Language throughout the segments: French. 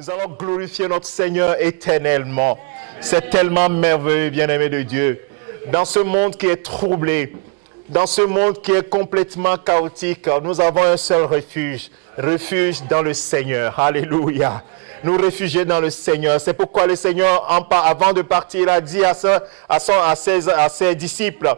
nous allons glorifier notre Seigneur éternellement. C'est tellement merveilleux, bien-aimé de Dieu. Dans ce monde qui est troublé, dans ce monde qui est complètement chaotique, nous avons un seul refuge, refuge dans le Seigneur. Alléluia. Nous réfugier dans le Seigneur. C'est pourquoi le Seigneur, avant de partir, a dit à ses disciples,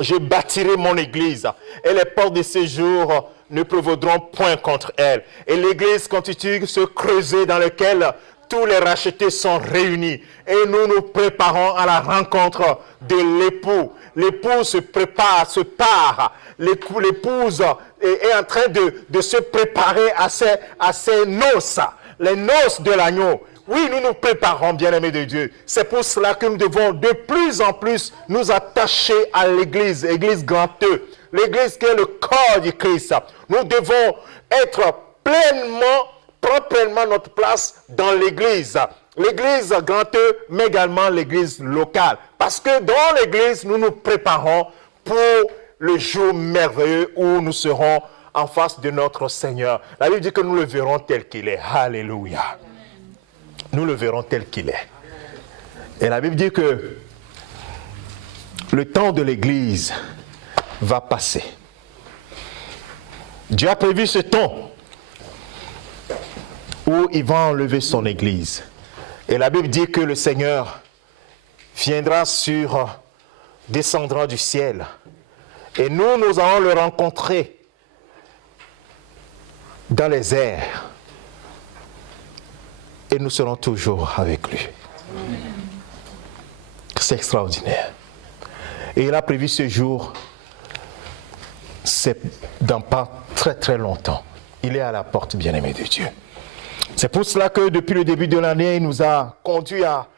je bâtirai mon église et les portes de séjour ne prévaudront point contre elle. Et l'église continue de se creuser dans laquelle tous les rachetés sont réunis. Et nous nous préparons à la rencontre de l'époux. L'époux se prépare, se part. L'épouse est en train de se préparer à ses noces, les noces de l'agneau. Oui, nous nous préparons, bien-aimés de Dieu. C'est pour cela que nous devons de plus en plus nous attacher à l'église, l'église grand E, l'église qui est le corps du Christ. Nous devons être prendre pleinement notre place dans l'église. L'église grand E, mais également l'église locale. Parce que dans l'église, nous nous préparons pour le jour merveilleux où nous serons en face de notre Seigneur. La Bible dit que nous le verrons tel qu'il est. Alléluia. Nous le verrons tel qu'il est. Et la Bible dit que le temps de l'église va passer. Dieu a prévu ce temps où il va enlever son église. Et la Bible dit que le Seigneur descendra du ciel. Et nous allons le rencontrer dans les airs. Et nous serons toujours avec lui. C'est extraordinaire. Et il a prévu ce jour, c'est dans pas très très longtemps. Il est à la porte, bien-aimé de Dieu. C'est pour cela que depuis le début de l'année, il nous a conduit à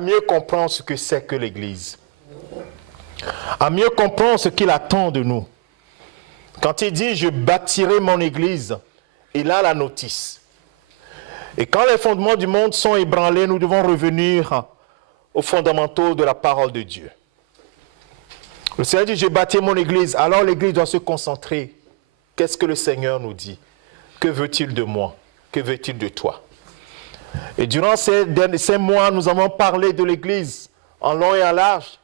mieux comprendre ce que c'est que l'Église. À mieux comprendre ce qu'il attend de nous. Quand il dit « je bâtirai mon Église », il a la notice. Et quand les fondements du monde sont ébranlés, nous devons revenir aux fondamentaux de la parole de Dieu. Le Seigneur dit, je bâtis mon église. Alors l'église doit se concentrer. Qu'est-ce que le Seigneur nous dit? Que veut-il de moi? Que veut-il de toi? Et durant ces mois, nous avons parlé de l'église en long et en large.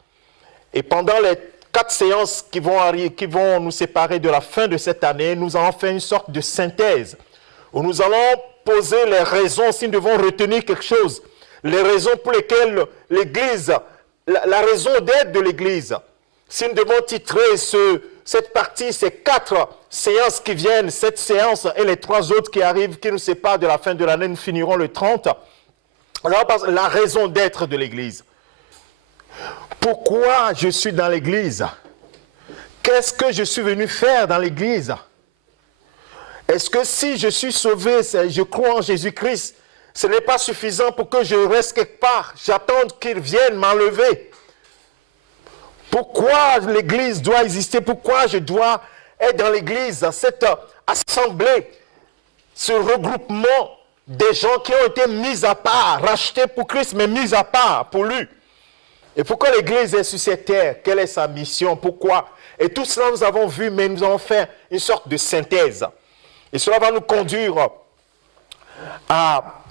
Et pendant les 4 séances qui vont nous séparer de la fin de cette année, nous allons faire une sorte de synthèse où nous allons poser les raisons, si nous devons retenir quelque chose, les raisons pour lesquelles l'Église, la raison d'être de l'Église. Si nous devons titrer cette partie, ces 4 séances qui viennent, cette séance et les 3 autres qui arrivent, qui nous séparent de la fin de l'année, nous finirons le 30. Alors, la raison d'être de l'Église. Pourquoi je suis dans l'Église? Qu'est-ce que je suis venu faire dans l'Église? Est-ce que si je suis sauvé, je crois en Jésus-Christ, ce n'est pas suffisant pour que je reste quelque part? J'attends qu'il vienne m'enlever. Pourquoi l'Église doit exister? Pourquoi je dois être dans l'Église, cette assemblée, ce regroupement des gens qui ont été mis à part, rachetés pour Christ, mais mis à part pour lui? Et pourquoi l'Église est sur cette terre? Quelle est sa mission? Pourquoi? Et tout cela nous avons vu, mais nous avons fait une sorte de synthèse. Et cela va nous conduire à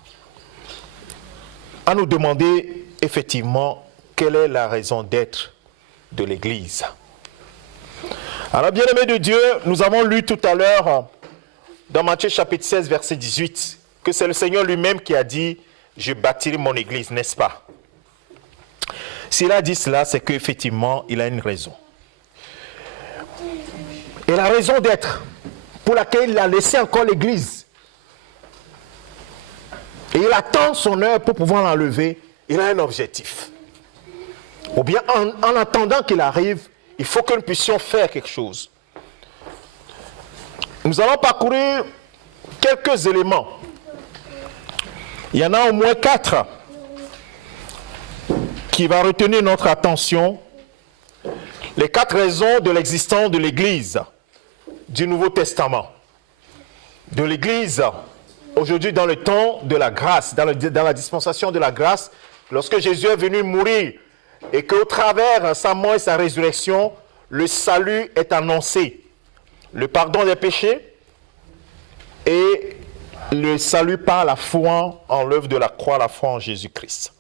nous demander effectivement quelle est la raison d'être de l'Église. Alors, bien-aimés de Dieu, nous avons lu tout à l'heure dans Matthieu chapitre 16, verset 18, que c'est le Seigneur lui-même qui a dit « Je bâtirai mon Église », n'est-ce pas? S'il a dit cela, c'est qu'effectivement, il a une raison. Et la raison d'être pour laquelle il a laissé encore l'Église. Et il attend son heure pour pouvoir l'enlever. Il a un objectif. Ou bien, en attendant qu'il arrive, il faut que nous puissions faire quelque chose. Nous allons parcourir quelques éléments. Il y en a au moins 4 qui vont retenir notre attention. Les 4 raisons de l'existence de l'Église du Nouveau Testament. De l'Église, aujourd'hui dans le temps de la grâce, dans la dispensation de la grâce, lorsque Jésus est venu mourir et qu'au travers sa mort et sa résurrection, le salut est annoncé. Le pardon des péchés et le salut par la foi en l'œuvre de la croix, la foi en Jésus-Christ.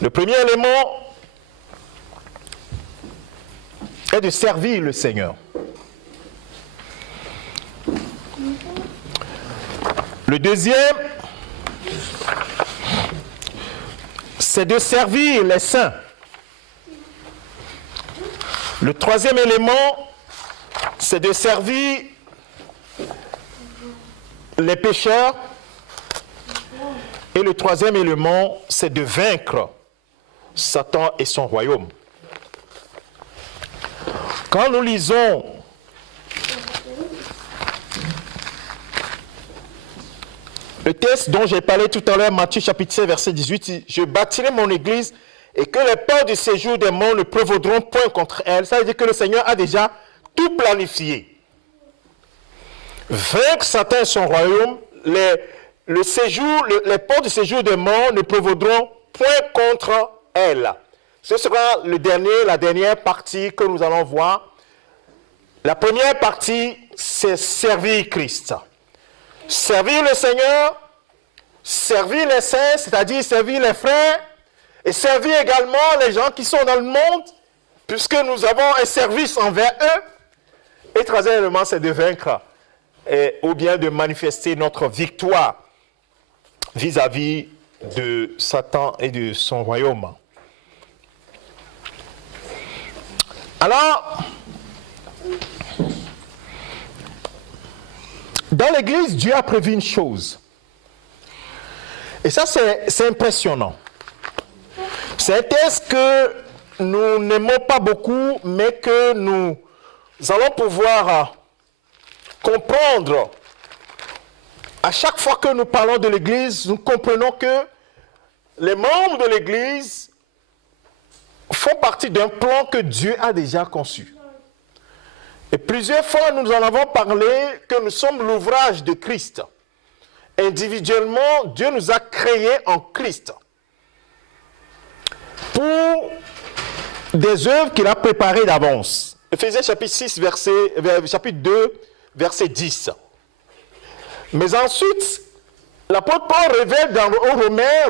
Le premier élément est de servir le Seigneur. Le deuxième, c'est de servir les saints. Le troisième élément, c'est de servir les pécheurs. Et le troisième élément, c'est de vaincre Satan et son royaume. Quand nous lisons le texte dont j'ai parlé tout à l'heure, Matthieu chapitre 7, verset 18, « Je bâtirai mon église et que les portes du séjour des morts ne prévaudront point contre elle. » Ça veut dire que le Seigneur a déjà tout planifié. Vaincre Satan et son royaume, les portes du séjour des morts ne prévaudront point contre elle. Ce sera la dernière partie que nous allons voir. La première partie, c'est servir Christ. Servir le Seigneur, servir les saints, c'est-à-dire servir les frères, et servir également les gens qui sont dans le monde, puisque nous avons un service envers eux. Et troisièmement, c'est de vaincre, ou bien de manifester notre victoire vis-à-vis de Satan et de son royaume. Alors, dans l'Église, Dieu a prévu une chose. Et ça, c'est impressionnant. C'est un texte que nous n'aimons pas beaucoup, mais que nous allons pouvoir comprendre. À chaque fois que nous parlons de l'Église, nous comprenons que les membres de l'Église font partie d'un plan que Dieu a déjà conçu. Et plusieurs fois, nous en avons parlé que nous sommes l'ouvrage de Christ. Individuellement, Dieu nous a créés en Christ pour des œuvres qu'il a préparées d'avance. Éphésiens chapitre 2, verset 10. Mais ensuite, l'apôtre Paul révèle dans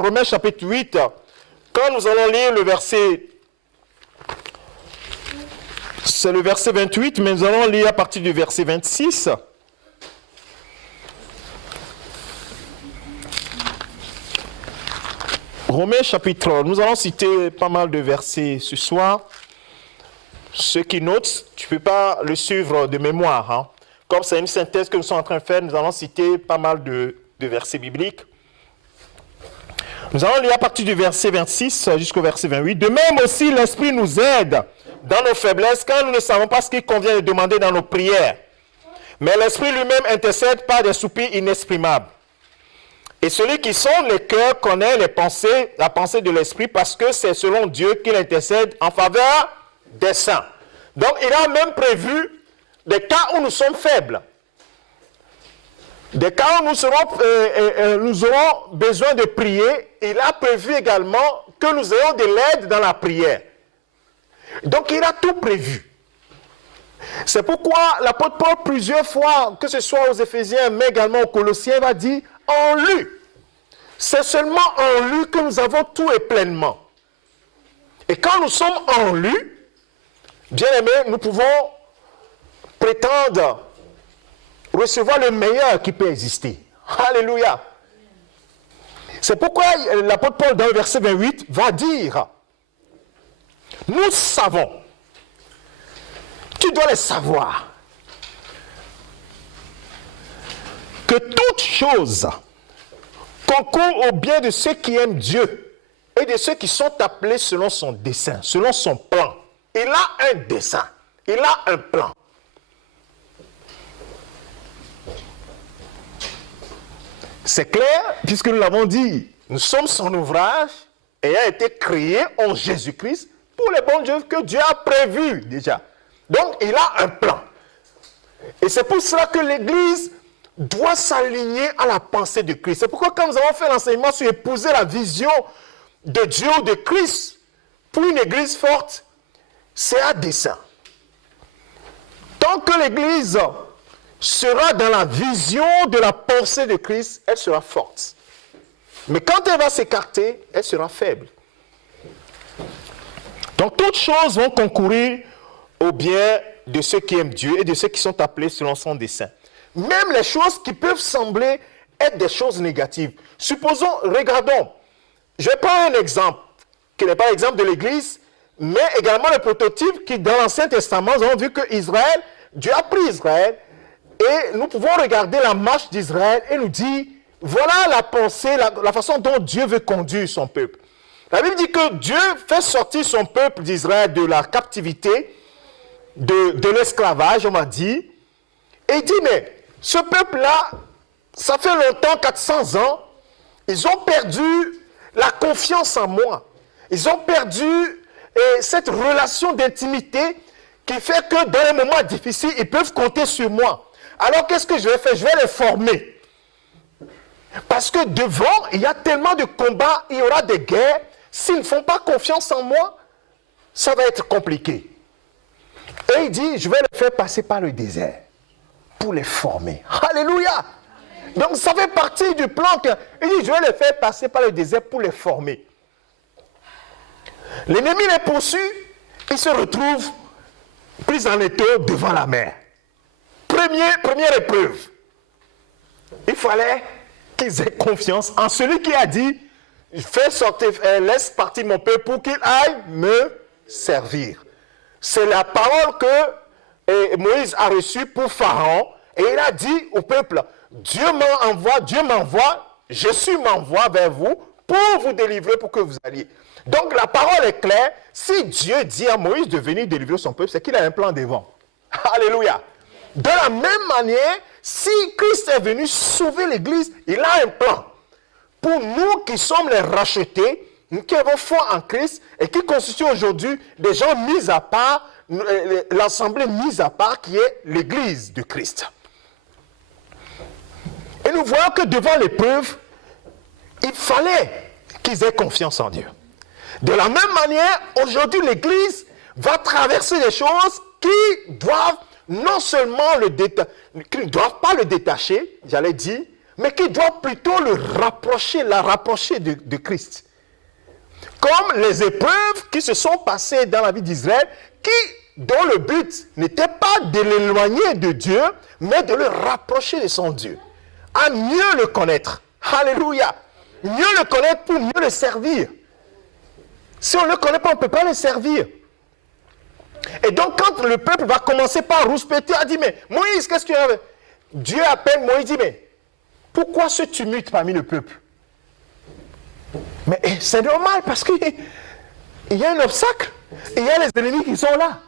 Romains chapitre 8, quand nous allons lire le verset, c'est le verset 28, mais nous allons lire à partir du verset 26. Romains chapitre 3, nous allons citer pas mal de versets ce soir. Ceux qui notent, tu ne peux pas le suivre de mémoire. Hein. Comme c'est une synthèse que nous sommes en train de faire, nous allons citer pas mal de versets bibliques. Nous allons lire à partir du verset 26 jusqu'au verset 28. De même aussi, l'Esprit nous aide dans nos faiblesses, quand nous ne savons pas ce qu'il convient de demander dans nos prières. Mais l'Esprit lui-même intercède par des soupirs inexprimables. Et celui qui sonde les cœurs connaît la pensée de l'Esprit, parce que c'est selon Dieu qu'il intercède en faveur des saints. Donc, il a même prévu des cas où nous sommes faibles. Des cas où nous aurons besoin de prier. Il a prévu également que nous ayons de l'aide dans la prière. Donc, il a tout prévu. C'est pourquoi l'apôtre Paul, plusieurs fois, que ce soit aux Éphésiens, mais également aux Colossiens, va dire en lui. C'est seulement en lui que nous avons tout et pleinement. Et quand nous sommes en lui, bien aimés, nous pouvons prétendre recevoir le meilleur qui peut exister. Alléluia. C'est pourquoi l'apôtre Paul, dans le verset 28, va dire, nous savons, tu dois le savoir, que toute chose concourt au bien de ceux qui aiment Dieu et de ceux qui sont appelés selon son dessein, selon son plan. Il a un dessein, il a un plan. C'est clair, puisque nous l'avons dit, nous sommes son ouvrage ayant été créé en Jésus-Christ pour les bonnes œuvres que Dieu a prévues déjà. Donc, il a un plan. Et c'est pour cela que l'Église doit s'aligner à la pensée de Christ. C'est pourquoi quand nous avons fait l'enseignement sur épouser la vision de Dieu ou de Christ pour une Église forte, c'est à dessein. Tant que l'Église sera dans la vision de la pensée de Christ, elle sera forte. Mais quand elle va s'écarter, elle sera faible. Donc toutes choses vont concourir au bien de ceux qui aiment Dieu et de ceux qui sont appelés selon son dessein. Même les choses qui peuvent sembler être des choses négatives. Supposons, regardons, je vais prendre un exemple, qui n'est pas l'exemple de l'Église, mais également le prototype qui, dans l'Ancien Testament, nous avons vu que Israël, Dieu a pris Israël, et nous pouvons regarder la marche d'Israël et nous dire, voilà la pensée, la façon dont Dieu veut conduire son peuple. La Bible dit que Dieu fait sortir son peuple d'Israël de la captivité, de l'esclavage, on m'a dit, et il dit, mais ce peuple-là, ça fait longtemps, 400 ans, ils ont perdu la confiance en moi. Ils ont perdu cette relation d'intimité qui fait que dans les moments difficiles, ils peuvent compter sur moi. Alors qu'est-ce que je vais faire? Je vais les former. Parce que devant, il y a tellement de combats, il y aura des guerres. S'ils ne font pas confiance en moi, ça va être compliqué. Et il dit, je vais les faire passer par le désert pour les former. Alléluia! Donc ça fait partie du plan. Il dit, je vais les faire passer par le désert pour les former. L'ennemi les poursuit, ils se retrouvent pris en étau devant la mer. Première épreuve. Il fallait qu'ils aient confiance en celui qui a dit, fais sortir, laisse partir mon peuple pour qu'il aille me servir. C'est la parole que Moïse a reçue pour Pharaon, et il a dit au peuple, Dieu m'envoie, Jésus m'envoie vers vous pour vous délivrer, pour que vous alliez. Donc la parole est claire, si Dieu dit à Moïse de venir délivrer son peuple, c'est qu'il a un plan devant. Alléluia. De la même manière, si Christ est venu sauver l'Église, il a un plan. Pour nous qui sommes les rachetés, nous qui avons foi en Christ et qui constituent aujourd'hui des gens mis à part, l'assemblée mise à part qui est l'Église de Christ. Et nous voyons que devant l'épreuve, il fallait qu'ils aient confiance en Dieu. De la même manière, aujourd'hui, l'Église va traverser des choses qui doivent non seulement qui ne doivent pas le détacher, j'allais dire, mais qui doivent plutôt la rapprocher de Christ. Comme les épreuves qui se sont passées dans la vie d'Israël, dont le but n'était pas de l'éloigner de Dieu, mais de le rapprocher de son Dieu. À mieux le connaître. Alléluia. Mieux le connaître pour mieux le servir. Si on ne le connaît pas, on ne peut pas le servir. Et donc, quand le peuple va commencer par rouspéter, il dit, mais Moïse, qu'est-ce qu'il y a? Dieu appelle Moïse, dit, mais pourquoi ce tumulte parmi le peuple? Mais c'est normal, parce qu'il y a un obstacle. Il y a les ennemis qui sont là.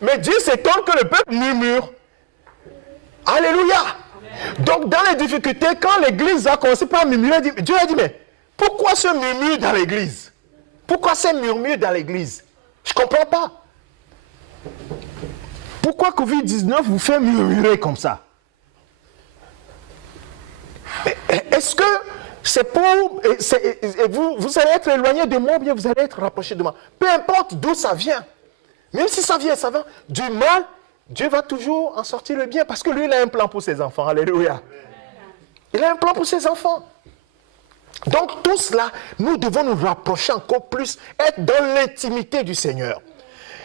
Mais Dieu s'étonne que le peuple murmure. Alléluia. Donc, dans les difficultés, quand l'église a commencé par murmurer, Dieu a dit, mais pourquoi ce murmure dans l'église? Pourquoi ce murmure dans l'église? Je ne comprends pas. Pourquoi Covid-19 vous fait murmurer comme ça? Est-ce que c'est pour... vous allez être éloigné de moi ou bien vous allez être rapproché de moi? Peu importe d'où ça vient. Même si ça vient du mal, Dieu va toujours en sortir le bien parce que lui, il a un plan pour ses enfants. Alléluia. Il a un plan pour ses enfants. Donc, tout cela, nous devons nous rapprocher encore plus, être dans l'intimité du Seigneur.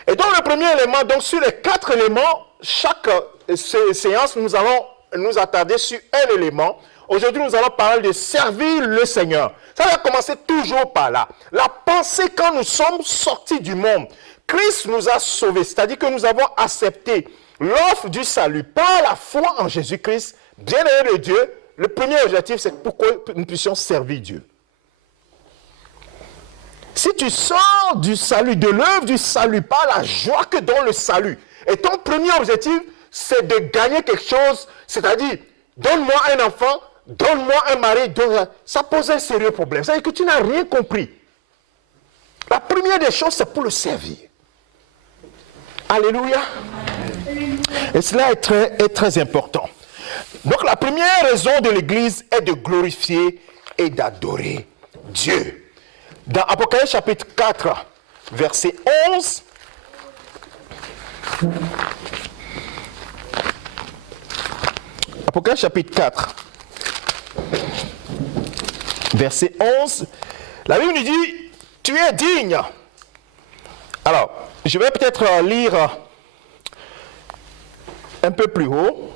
Et donc, le premier élément, donc sur les 4 éléments, chaque séance, nous allons nous attarder sur un élément. Aujourd'hui, nous allons parler de servir le Seigneur. Ça va commencer toujours par là. La pensée quand nous sommes sortis du monde. Christ nous a sauvés, c'est-à-dire que nous avons accepté l'offre du salut par la foi en Jésus-Christ. Bien-aimé de Dieu, le premier objectif, c'est pour que nous puissions servir Dieu. Si tu sors du salut, de l'œuvre du salut, par la joie que donne le salut, et ton premier objectif, c'est de gagner quelque chose, c'est-à-dire, donne-moi un enfant, donne-moi un mari, ça pose un sérieux problème. C'est-à-dire que tu n'as rien compris. La première des choses, c'est pour le servir. Alléluia. Et cela est très important. Donc la première raison de l'Église est de glorifier et d'adorer Dieu. Dans Apocalypse chapitre 4, verset 11, Apocalypse chapitre 4, verset 11. La Bible nous dit, tu es digne. Alors, je vais peut-être lire un peu plus haut.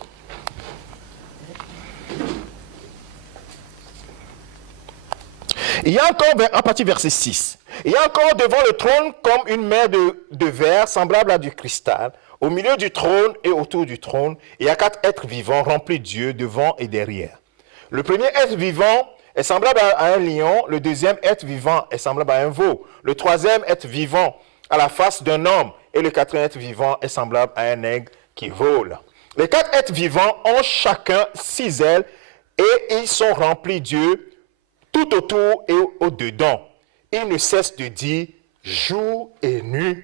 Il y a encore, en partie verset 6, il y a encore devant le trône comme une mer de verre semblable à du cristal. Au milieu du trône et autour du trône, il y a 4 êtres vivants remplis de Dieu devant et derrière. Le premier être vivant est semblable à un lion, le deuxième être vivant est semblable à un veau, le troisième être vivant à la face d'un homme et le quatrième être vivant est semblable à un aigle qui vole. Les 4 êtres vivants ont chacun 6 ailes et ils sont remplis de Dieu tout autour et au-dedans. Ils ne cessent de dire jour et nuit,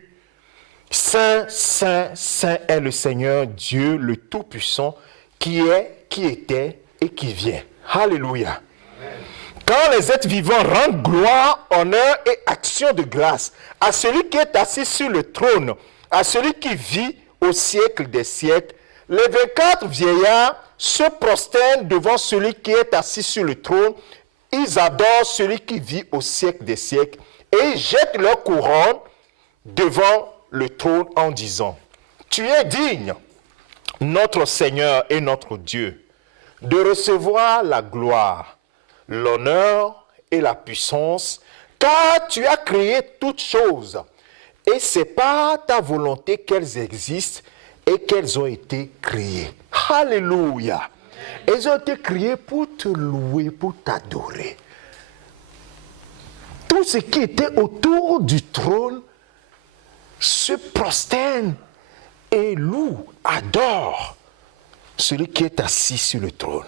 Saint, Saint, Saint est le Seigneur Dieu le Tout-Puissant, qui est, qui était et qui vient. Alléluia. Quand les êtres vivants rendent gloire, honneur et action de grâce à celui qui est assis sur le trône, à celui qui vit au siècle des siècles, les 24 vieillards se prosternent devant celui qui est assis sur le trône. Ils adorent celui qui vit au siècle des siècles et ils jettent leur couronne devant le trône en disant, tu es digne, notre Seigneur et notre Dieu, de recevoir la gloire, l'honneur et la puissance, car tu as créé toutes choses, et c'est par ta volonté qu'elles existent et qu'elles ont été créées. Alléluia! Elles ont été créées pour te louer, pour t'adorer. Tout ce qui était autour du trône se prosterne et loue, adore celui qui est assis sur le trône.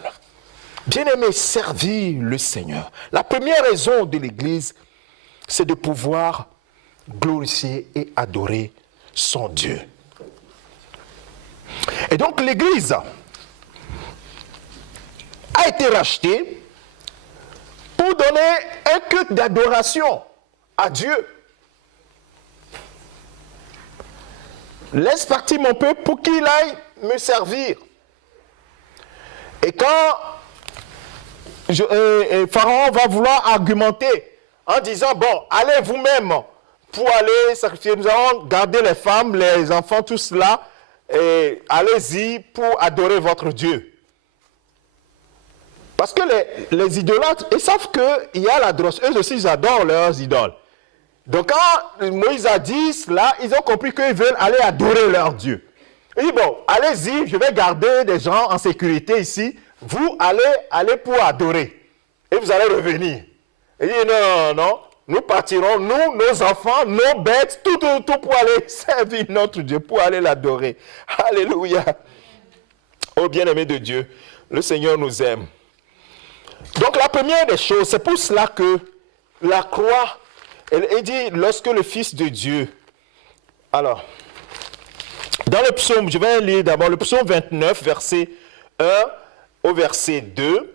Bien-aimé, servir le Seigneur. La première raison de l'Église, c'est de pouvoir glorifier et adorer son Dieu. Et donc l'Église a été rachetée pour donner un culte d'adoration à Dieu. Laisse partir mon peuple pour qu'il aille me servir. Et quand Pharaon va vouloir argumenter en disant, bon, allez vous-même pour aller sacrifier, nous allons garder les femmes, les enfants, tout cela, et allez-y pour adorer votre Dieu. Parce que les idolâtres, ils savent qu'il y a l'adoration, eux aussi ils adorent leurs idoles. Donc quand Moïse a dit cela, ils ont compris qu'ils veulent aller adorer leur Dieu. Il dit, bon, allez-y, je vais garder des gens en sécurité ici, vous allez pour adorer. Et vous allez revenir. Il dit, non, nous partirons, nous, nos enfants, nos bêtes, tout pour aller servir notre Dieu, pour aller l'adorer. Alléluia. Oh bien-aimé de Dieu, le Seigneur nous aime. Donc la première des choses, c'est pour cela que la croix, elle dit, lorsque le Fils de Dieu, alors, dans le psaume, je vais lire d'abord le psaume 29, verset 1 au verset 2.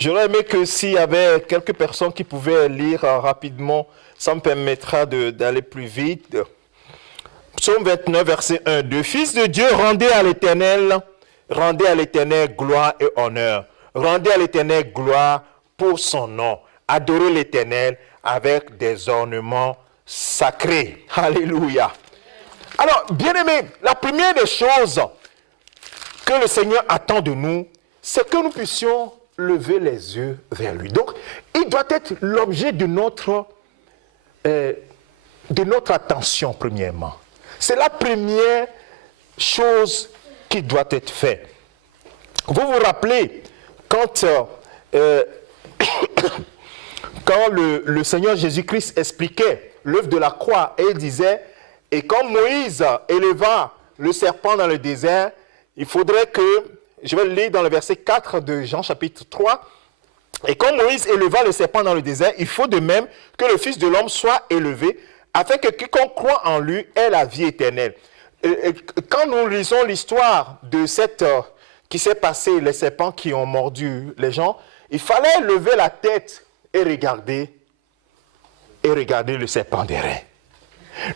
J'aurais aimé que s'il y avait quelques personnes qui pouvaient lire rapidement, ça me permettra d'aller plus vite. Psaume 29, verset 1, 2. Fils de Dieu, rendez à l'Éternel gloire et honneur. Rendez à l'Éternel gloire pour son nom. Adorez l'Éternel avec des ornements sacrés. Alléluia. Alors, bien-aimés, la première des choses que le Seigneur attend de nous, c'est que nous puissions lever les yeux vers lui. Donc, il doit être l'objet de notre attention, premièrement. C'est la première chose qui doit être faite. Vous vous rappelez, quand le Seigneur Jésus-Christ expliquait l'œuvre de la croix, et il disait, et quand Moïse éleva le serpent dans le désert, il faudrait que, je vais le lire dans le verset 4 de Jean chapitre 3, et quand Moïse éleva le serpent dans le désert, il faut de même que le Fils de l'homme soit élevé, afin que quiconque croit en lui ait la vie éternelle. Et quand nous lisons l'histoire de qui s'est passé, les serpents qui ont mordu les gens, il fallait lever la tête et regarder le serpent derrière.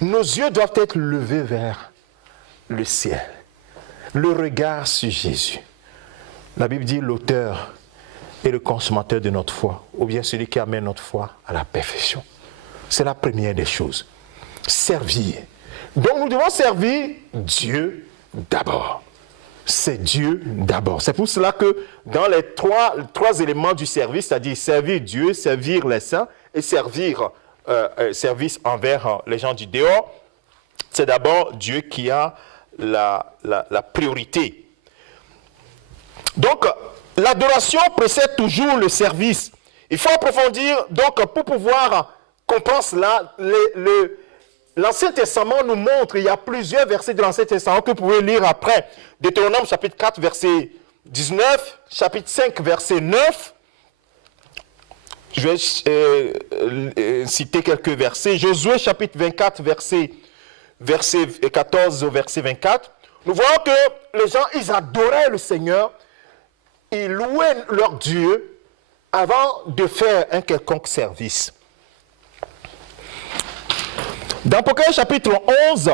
Nos yeux doivent être levés vers le ciel, le regard sur Jésus. La Bible dit l'auteur et le consommateur de notre foi, ou bien celui qui amène notre foi à la perfection. C'est la première des choses. Servir. Donc nous devons servir Dieu d'abord. C'est Dieu d'abord. C'est pour cela que dans les trois éléments du service, c'est-à-dire servir Dieu, servir les saints et servir service envers les gens du dehors, c'est d'abord Dieu qui a la priorité. Donc, l'adoration précède toujours le service. Il faut approfondir, donc, pour pouvoir comprendre cela, l'Ancien Testament nous montre, il y a plusieurs versets de l'Ancien Testament que vous pouvez lire après. Deutéronome chapitre 4, verset 19, chapitre 5, verset 9. Je vais citer quelques versets. Josué chapitre 24, verset 14 au verset 24. Nous voyons que les gens, ils adoraient le Seigneur, ils louaient leur Dieu avant de faire un quelconque service. Dans Apocalypse chapitre 11,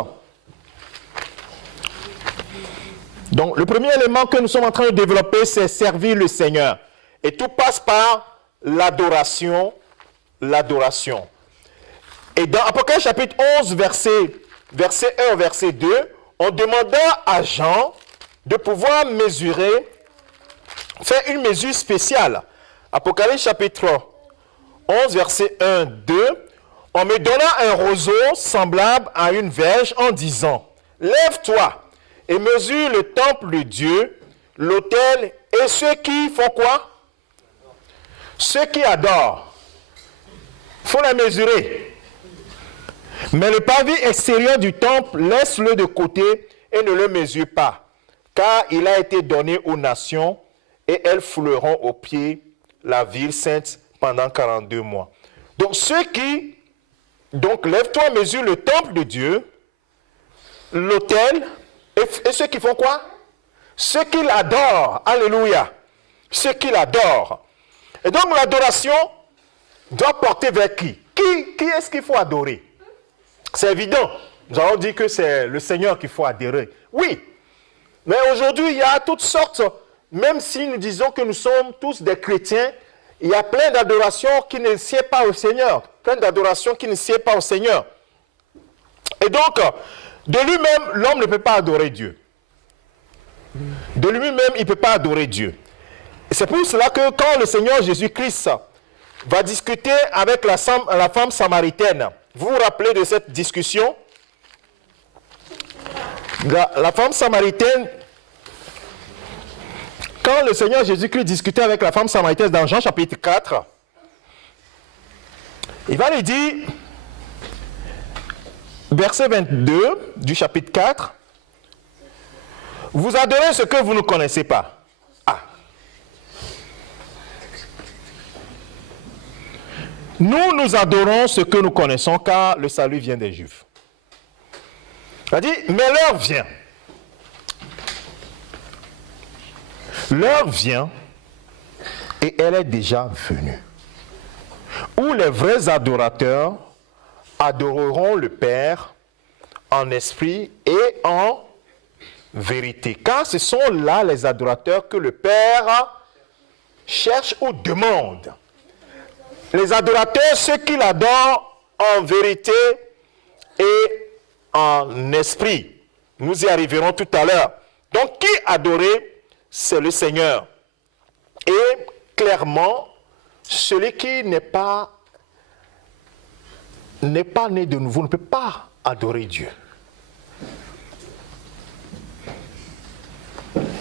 donc le premier élément que nous sommes en train de développer, c'est servir le Seigneur. Et tout passe par l'adoration, l'adoration. Et dans Apocalypse chapitre 11, verset 1, verset 2, on demanda à Jean de pouvoir mesurer, faire une mesure spéciale. Apocalypse chapitre 11, verset 1, 2, on me donna un roseau semblable à une verge en disant, lève-toi et mesure le temple de Dieu, l'autel et ceux qui font quoi? Ceux qui adorent. Il faut la mesurer. Mais le pavé extérieur du temple, laisse-le de côté et ne le mesure pas, car il a été donné aux nations et elles fouleront aux pieds la ville sainte pendant 42 mois. Donc lève-toi, mesure le temple de Dieu, l'autel, et ceux qui font quoi? Ceux qui l'adorent. Alléluia. Ceux qui l'adorent. Et donc l'adoration doit porter vers qui? Qui est-ce qu'il faut adorer? C'est évident. Nous avons dit que c'est le Seigneur qu'il faut adorer. Oui. Mais aujourd'hui, il y a toutes sortes, même si nous disons que nous sommes tous des chrétiens, il y a plein d'adorations qui ne sied pas au Seigneur. Plein d'adorations qui ne sied pas au Seigneur. Et donc, de lui-même, l'homme ne peut pas adorer Dieu. De lui-même, il ne peut pas adorer Dieu. C'est pour cela que quand le Seigneur Jésus-Christ va discuter avec la femme samaritaine, vous vous rappelez de cette discussion? La femme samaritaine, quand le Seigneur Jésus-Christ discutait avec la femme samaritaine dans Jean chapitre 4, il va lui dire, verset 22 du chapitre 4, vous adorez ce que vous ne connaissez pas. Ah. Nous adorons ce que nous connaissons, car le salut vient des Juifs. Il a dit, mais l'heure vient. L'heure vient, et elle est déjà venue, où les vrais adorateurs adoreront le Père en esprit et en vérité. Car ce sont là les adorateurs que le Père cherche ou demande. Les adorateurs, ceux qui l'adorent en vérité et en esprit. Nous y arriverons tout à l'heure. Donc, qui adorer? C'est le Seigneur. Et clairement, celui qui n'est pas né de nouveau ne peut pas adorer Dieu.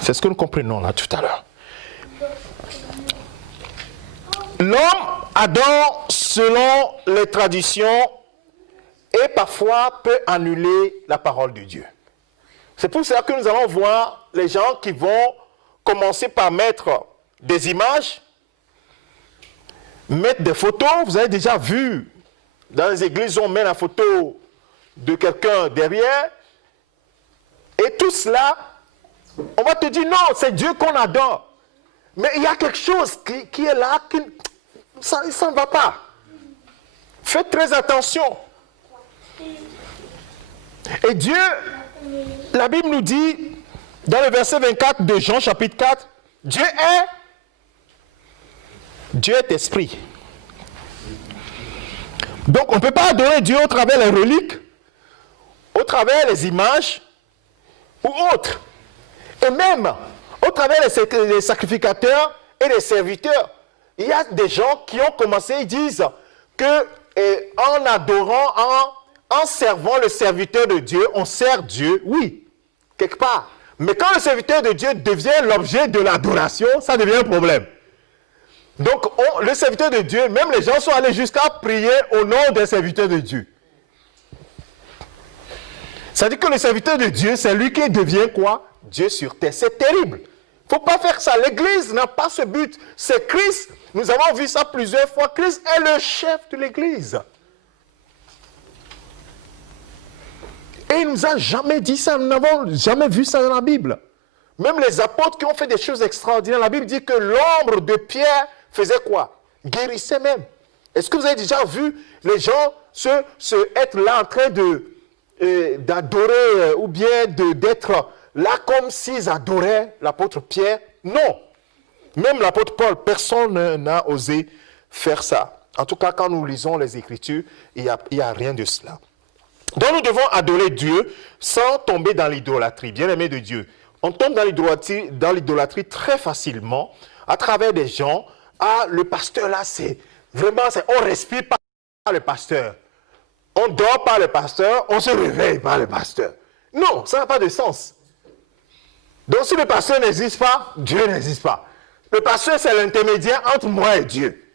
C'est ce que nous comprenons là tout à l'heure. L'homme adore selon les traditions et parfois peut annuler la parole de Dieu. C'est pour cela que nous allons voir les gens qui vont commencer par mettre des images, mettre des photos. Vous avez déjà vu, dans les églises, on met la photo de quelqu'un derrière. Et tout cela, on va te dire, non, c'est Dieu qu'on adore. Mais il y a quelque chose qui est là, ça ne va pas. Faites très attention. Et Dieu, la Bible nous dit, dans le verset 24 de Jean chapitre 4, Dieu est esprit. Donc, on ne peut pas adorer Dieu au travers des reliques, au travers des images ou autres. Et même au travers des sacrificateurs et des serviteurs. Il y a des gens qui ont commencé, ils disent que en adorant, en servant le serviteur de Dieu, on sert Dieu, oui, quelque part. Mais quand le serviteur de Dieu devient l'objet de l'adoration, ça devient un problème. Donc, le serviteur de Dieu, même les gens sont allés jusqu'à prier au nom des serviteurs de Dieu. Ça veut dire que le serviteur de Dieu, c'est lui qui devient quoi? Dieu sur terre. C'est terrible. Il ne faut pas faire ça. L'Église n'a pas ce but. C'est Christ. Nous avons vu ça plusieurs fois. Christ est le chef de l'Église. Et il ne nous a jamais dit ça. Nous n'avons jamais vu ça dans la Bible. Même les apôtres qui ont fait des choses extraordinaires. La Bible dit que l'ombre de Pierre faisait quoi? Guérissait même. Est-ce que vous avez déjà vu les gens être là en train d'adorer ou bien d'être là comme s'ils adoraient l'apôtre Pierre? Non. Même l'apôtre Paul, personne n'a osé faire ça. En tout cas, quand nous lisons les Écritures, il n'y a rien de cela. Donc nous devons adorer Dieu sans tomber dans l'idolâtrie. Bien-aimés de Dieu, on tombe dans l'idolâtrie très facilement à travers des gens. Ah, le pasteur là, c'est vraiment, on respire par le pasteur. On dort par le pasteur, on se réveille par le pasteur. Non, ça n'a pas de sens. Donc si le pasteur n'existe pas, Dieu n'existe pas. Le pasteur, c'est l'intermédiaire entre moi et Dieu.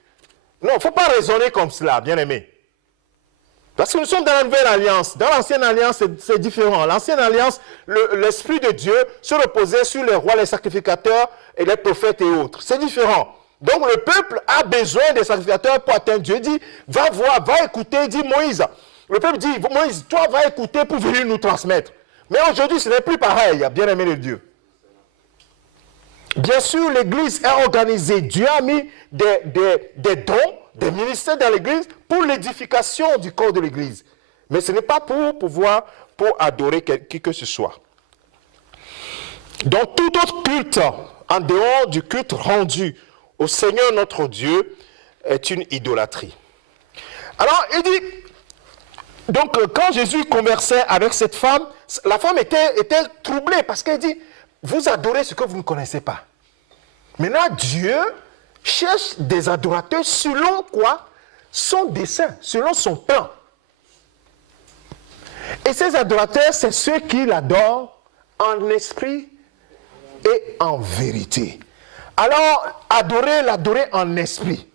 Non, il ne faut pas raisonner comme cela, bien-aimé. Parce que nous sommes dans la nouvelle alliance. Dans l'ancienne alliance, c'est différent. L'ancienne alliance, l'Esprit de Dieu se reposait sur les rois, les sacrificateurs et les prophètes et autres. C'est différent. Donc le peuple a besoin des sacrificateurs pour atteindre Dieu. Il dit, va voir, va écouter, dit Moïse. Le peuple dit, Moïse, toi va écouter pour venir nous transmettre. Mais aujourd'hui, ce n'est plus pareil, bien-aimé de Dieu. Bien sûr, l'Église est organisée. Dieu a mis des dons, des ministères dans l'Église pour l'édification du corps de l'Église. Mais ce n'est pas pour adorer qui que ce soit. Donc, tout autre culte, en dehors du culte rendu au Seigneur notre Dieu, est une idolâtrie. Alors, il dit, donc quand Jésus conversait avec cette femme, la femme était troublée parce qu'elle dit, vous adorez ce que vous ne connaissez pas. Maintenant, Dieu cherche des adorateurs selon quoi? Son dessein, selon son plan. Et ces adorateurs, c'est ceux qui l'adorent en esprit et en vérité. Alors, l'adorer en esprit.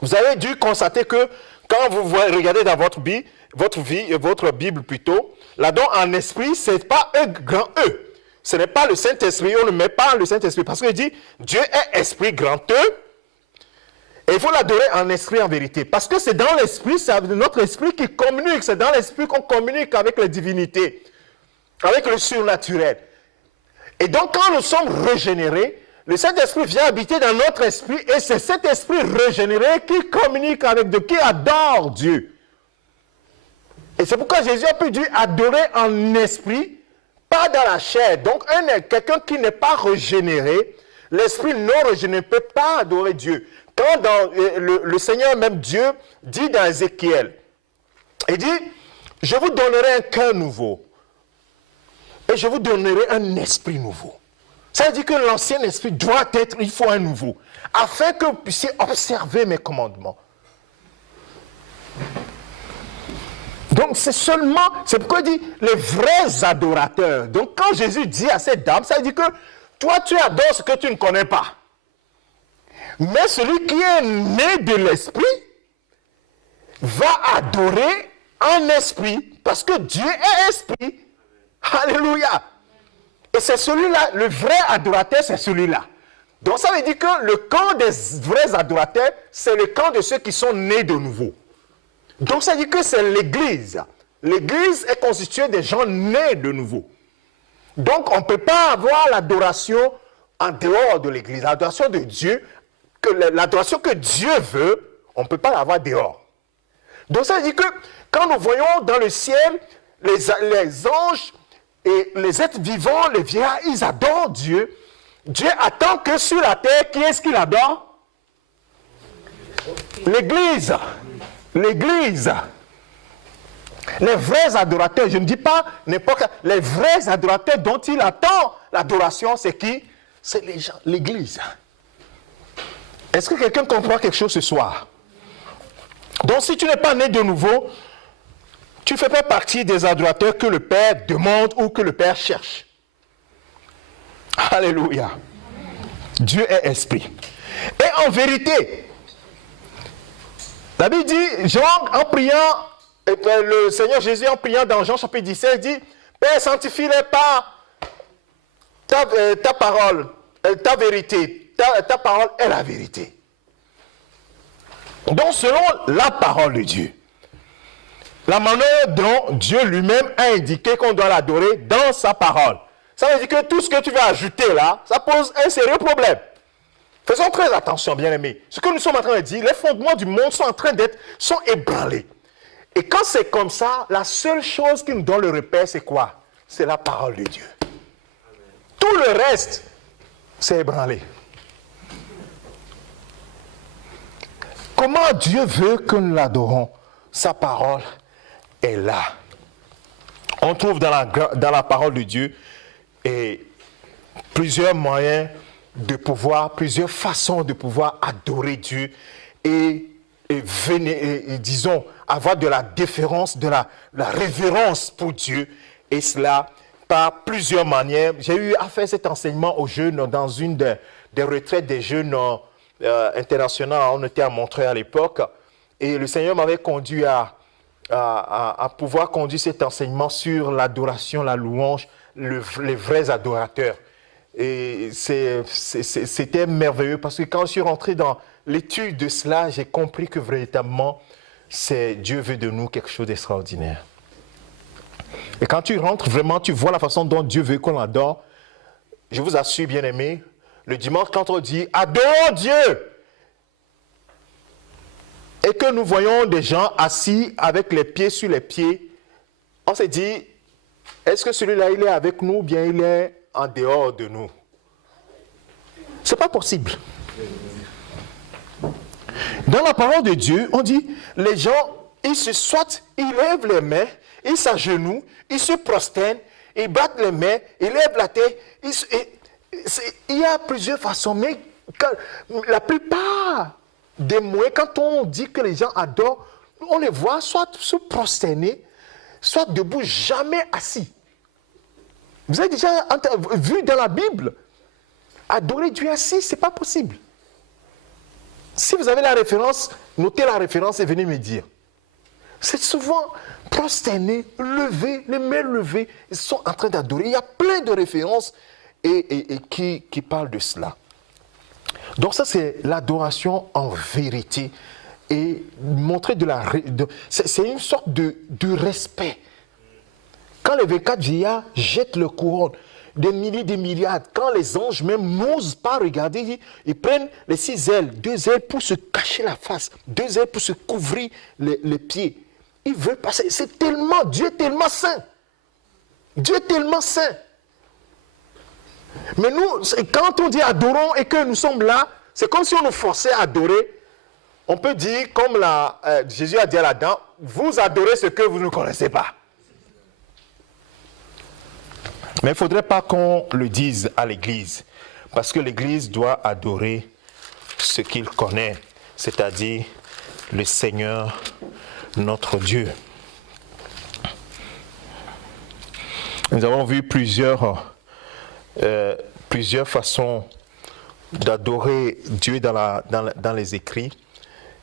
Vous avez dû constater que quand vous regardez dans votre Bible plutôt, l'adore en esprit, ce n'est pas un grand E. Ce n'est pas le Saint-Esprit, on ne met pas le Saint-Esprit. Parce qu'il dit, Dieu est esprit grand E. Et il faut l'adorer en esprit, en vérité. Parce que c'est dans l'esprit, c'est notre esprit qui communique. C'est dans l'esprit qu'on communique avec les divinités, avec le surnaturel. Et donc, quand nous sommes régénérés, le Saint-Esprit vient habiter dans notre esprit. Et c'est cet esprit régénéré qui communique avec Dieu, qui adore Dieu. Et c'est pourquoi Jésus a pu dire adorer en esprit, pas dans la chair. Donc, quelqu'un qui n'est pas régénéré, l'esprit non régénéré ne peut pas adorer Dieu. Quand le Seigneur, même Dieu, dit dans Ézéchiel, il dit, je vous donnerai un cœur nouveau et je vous donnerai un esprit nouveau. Ça veut dire que l'ancien esprit doit être, il faut un nouveau, afin que vous puissiez observer mes commandements. Donc c'est pourquoi il dit les vrais adorateurs. Donc quand Jésus dit à cette dame, ça veut dire que toi tu adores ce que tu ne connais pas. Mais celui qui est né de l'esprit va adorer en esprit parce que Dieu est esprit. Alléluia. Et c'est celui-là, le vrai adorateur, c'est celui-là. Donc ça veut dire que le camp des vrais adorateurs, c'est le camp de ceux qui sont nés de nouveau. Donc ça veut dire que c'est l'Église. L'Église est constituée des gens nés de nouveau. Donc on ne peut pas avoir l'adoration en dehors de l'Église. L'adoration de Dieu, l'adoration que Dieu veut, on ne peut pas l'avoir dehors. Donc ça veut dire que quand nous voyons dans le ciel les anges et les êtres vivants, les vieillards, ils adorent Dieu. Dieu attend que sur la terre, qui est-ce qu'il adore? L'Église. L'Église. Les vrais adorateurs, je ne dis pas n'importe quoi, les vrais adorateurs dont il attend l'adoration, c'est qui? C'est les gens, l'Église. Est-ce que quelqu'un comprend quelque chose ce soir? Donc si tu n'es pas né de nouveau, tu ne fais pas partie des adorateurs que le Père demande ou que le Père cherche. Alléluia. Dieu est esprit. Et en vérité, la Bible dit, Jean en priant, le Seigneur Jésus en priant dans Jean chapitre 17 dit, Père, sanctifie-les par ta parole, ta vérité. Ta parole est la vérité. Donc selon la parole de Dieu, la manière dont Dieu lui-même a indiqué qu'on doit l'adorer dans sa parole. Ça veut dire que tout ce que tu vas ajouter là, ça pose un sérieux problème. Faisons très attention, bien-aimés. Ce que nous sommes en train de dire, les fondements du monde sont ébranlés. Et quand c'est comme ça, la seule chose qui nous donne le repère, c'est quoi? C'est la parole de Dieu. Tout le reste, c'est ébranlé. Comment Dieu veut que nous l'adorons? Sa parole est là. On trouve dans la parole de Dieu et plusieurs moyens de pouvoir, plusieurs façons de pouvoir adorer Dieu et disons, avoir de la déférence, de la révérence pour Dieu, et cela par plusieurs manières. J'ai eu à faire cet enseignement aux jeunes dans une des retraites des jeunes internationaux. On était à Montreuil à l'époque, et le Seigneur m'avait conduit à pouvoir conduire cet enseignement sur l'adoration, la louange, les vrais adorateurs. Et c'était merveilleux parce que quand je suis rentré dans l'étude de cela, j'ai compris que véritablement, Dieu veut de nous quelque chose d'extraordinaire. Et quand tu rentres vraiment, tu vois la façon dont Dieu veut qu'on l'adore. Je vous assure, bien-aimés, le dimanche, quand on dit « Adorons Dieu !» et que nous voyons des gens assis avec les pieds sur les pieds, on s'est dit « Est-ce que celui-là, il est avec nous ou bien il est en dehors de nous? » Ce n'est pas possible. Dans la parole de Dieu, on dit, les gens, ils lèvent les mains, ils s'agenouillent, ils se prosternent, ils battent les mains, ils lèvent la tête. Il y a plusieurs façons, mais la plupart des moyens, quand on dit que les gens adorent, on les voit soit se prosterner, soit debout, jamais assis. Vous avez déjà vu dans la Bible, adorer Dieu assis, ce n'est pas possible. Si vous avez la référence, notez la référence et venez me dire. C'est souvent prosterné, levé, les mains levées, ils sont en train d'adorer. Il y a plein de références qui parlent de cela. Donc ça, c'est l'adoration en vérité et montrer c'est une sorte de respect. Quand les 24 vieillards jettent le couronne, des milliers, des milliards, quand les anges même n'osent pas regarder, ils prennent les 6 ailes, 2 ailes pour se cacher la face, 2 ailes pour se couvrir les pieds. Ils veulent passer. C'est tellement, Dieu est tellement saint. Dieu est tellement saint. Mais nous, quand on dit adorons et que nous sommes là, c'est comme si on nous forçait à adorer. On peut dire, comme Jésus a dit à l'Adam, vous adorez ce que vous ne connaissez pas. Mais il ne faudrait pas qu'on le dise à l'Église, parce que l'Église doit adorer ce qu'il connaît, c'est-à-dire le Seigneur, notre Dieu. Nous avons vu plusieurs façons d'adorer Dieu dans les écrits,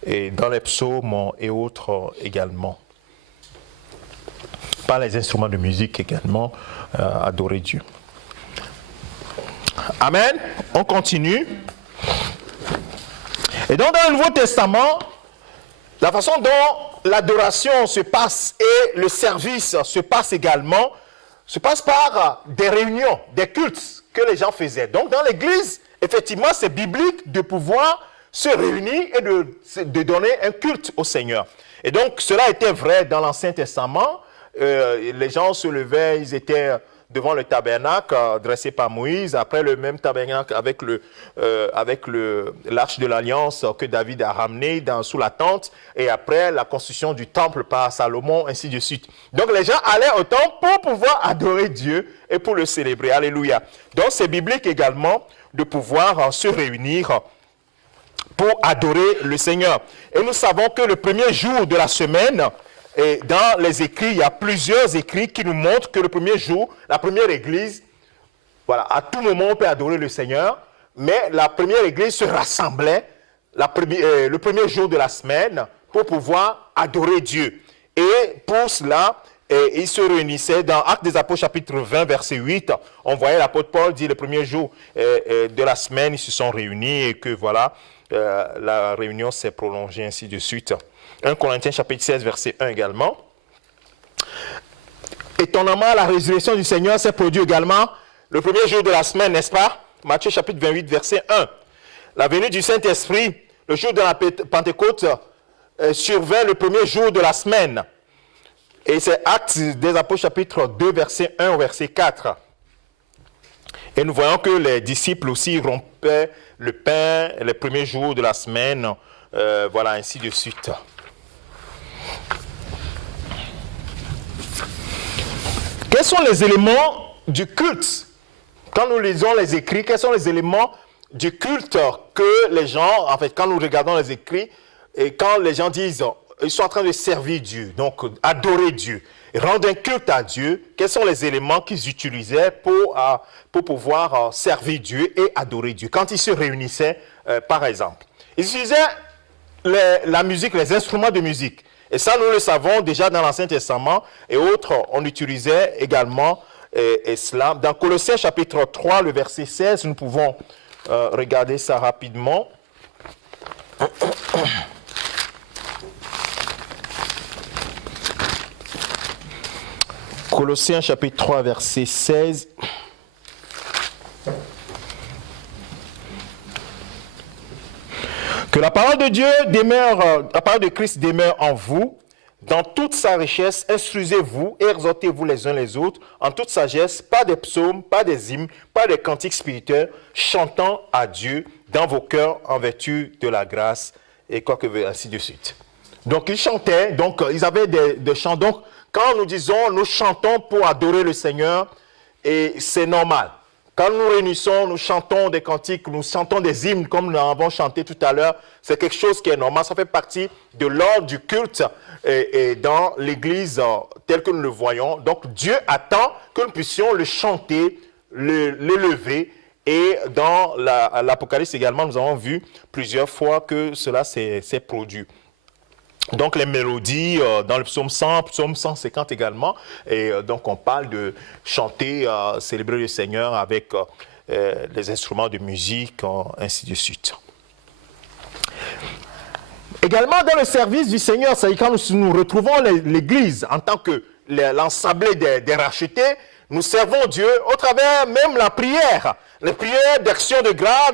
et dans les psaumes et autres également. Par les instruments de musique également, adorer Dieu. Amen. On continue. Et donc dans le Nouveau Testament, la façon dont l'adoration se passe et le service se passe également, se passe par des réunions, des cultes que les gens faisaient. Donc dans l'église, effectivement, c'est biblique de pouvoir se réunir et de donner un culte au Seigneur. Et donc cela était vrai dans l'Ancien Testament. Les gens se levaient, ils étaient devant le tabernacle dressé par Moïse, après le même tabernacle avec l'arche de l'alliance que David a ramené sous la tente, et après la construction du temple par Salomon, ainsi de suite. Donc les gens allaient au temple pour pouvoir adorer Dieu et pour le célébrer. Alléluia. Donc c'est biblique également de pouvoir se réunir pour adorer le Seigneur. Et nous savons que le premier jour de la semaine, et dans les écrits, il y a plusieurs écrits qui nous montrent que le premier jour, la première église, voilà, à tout moment on peut adorer le Seigneur, mais la première église se rassemblait le premier jour de la semaine pour pouvoir adorer Dieu. Et pour cela, ils se réunissaient dans Actes des Apôtres chapitre 20 verset 8. On voyait l'apôtre Paul dire le premier jour de la semaine, ils se sont réunis et que voilà, la réunion s'est prolongée ainsi de suite. 1 Corinthiens chapitre 16 verset 1 également. Étonnamment, la résurrection du Seigneur s'est produite également le premier jour de la semaine, n'est-ce pas? Matthieu chapitre 28 verset 1. La venue du Saint-Esprit, le jour de la Pentecôte, survint le premier jour de la semaine. Et c'est Actes des Apôtres chapitre 2 verset 1 au verset 4. Et nous voyons que les disciples aussi rompaient le pain les premiers jours de la semaine, voilà, ainsi de suite. Quels sont les éléments du culte? Quand nous lisons les écrits, quels sont les éléments du culte que les gens, en fait, quand nous regardons les écrits, et quand les gens disent, ils sont en train de servir Dieu, donc adorer Dieu, rendre un culte à Dieu, quels sont les éléments qu'ils utilisaient pour pouvoir servir Dieu et adorer Dieu? Quand ils se réunissaient, par exemple, ils utilisaient la musique, les instruments de musique. Et ça, nous le savons déjà dans l'Ancien Testament et autres, on utilisait également cela. Dans Colossiens chapitre 3, le verset 16, nous pouvons regarder ça rapidement. Colossiens chapitre 3, verset 16. Que la parole de Dieu demeure, la parole de Christ demeure en vous, dans toute sa richesse, instruisez-vous et exhortez-vous les uns les autres, en toute sagesse, pas des psaumes, pas des hymnes, pas des cantiques spirituels, chantant à Dieu dans vos cœurs en vertu de la grâce, et quoi que ainsi de suite. Donc ils chantaient, donc ils avaient des chants. Donc quand nous disons, nous chantons pour adorer le Seigneur, et c'est normal. Quand nous réunissons, nous chantons des cantiques, nous chantons des hymnes comme nous avons chanté tout à l'heure. C'est quelque chose qui est normal. Ça fait partie de l'ordre du culte et dans l'Église telle que nous le voyons. Donc Dieu attend que nous puissions le chanter, l'élever. Et dans l'Apocalypse également, nous avons vu plusieurs fois que cela s'est produit. Donc les mélodies dans le psaume 100, psaume 150 également, et donc on parle de chanter, célébrer le Seigneur avec les instruments de musique, ainsi de suite. Également dans le service du Seigneur, c'est quand nous retrouvons l'Église en tant que l'ensemble des rachetés, nous servons Dieu au travers même la prière. Les prières d'action de grâce,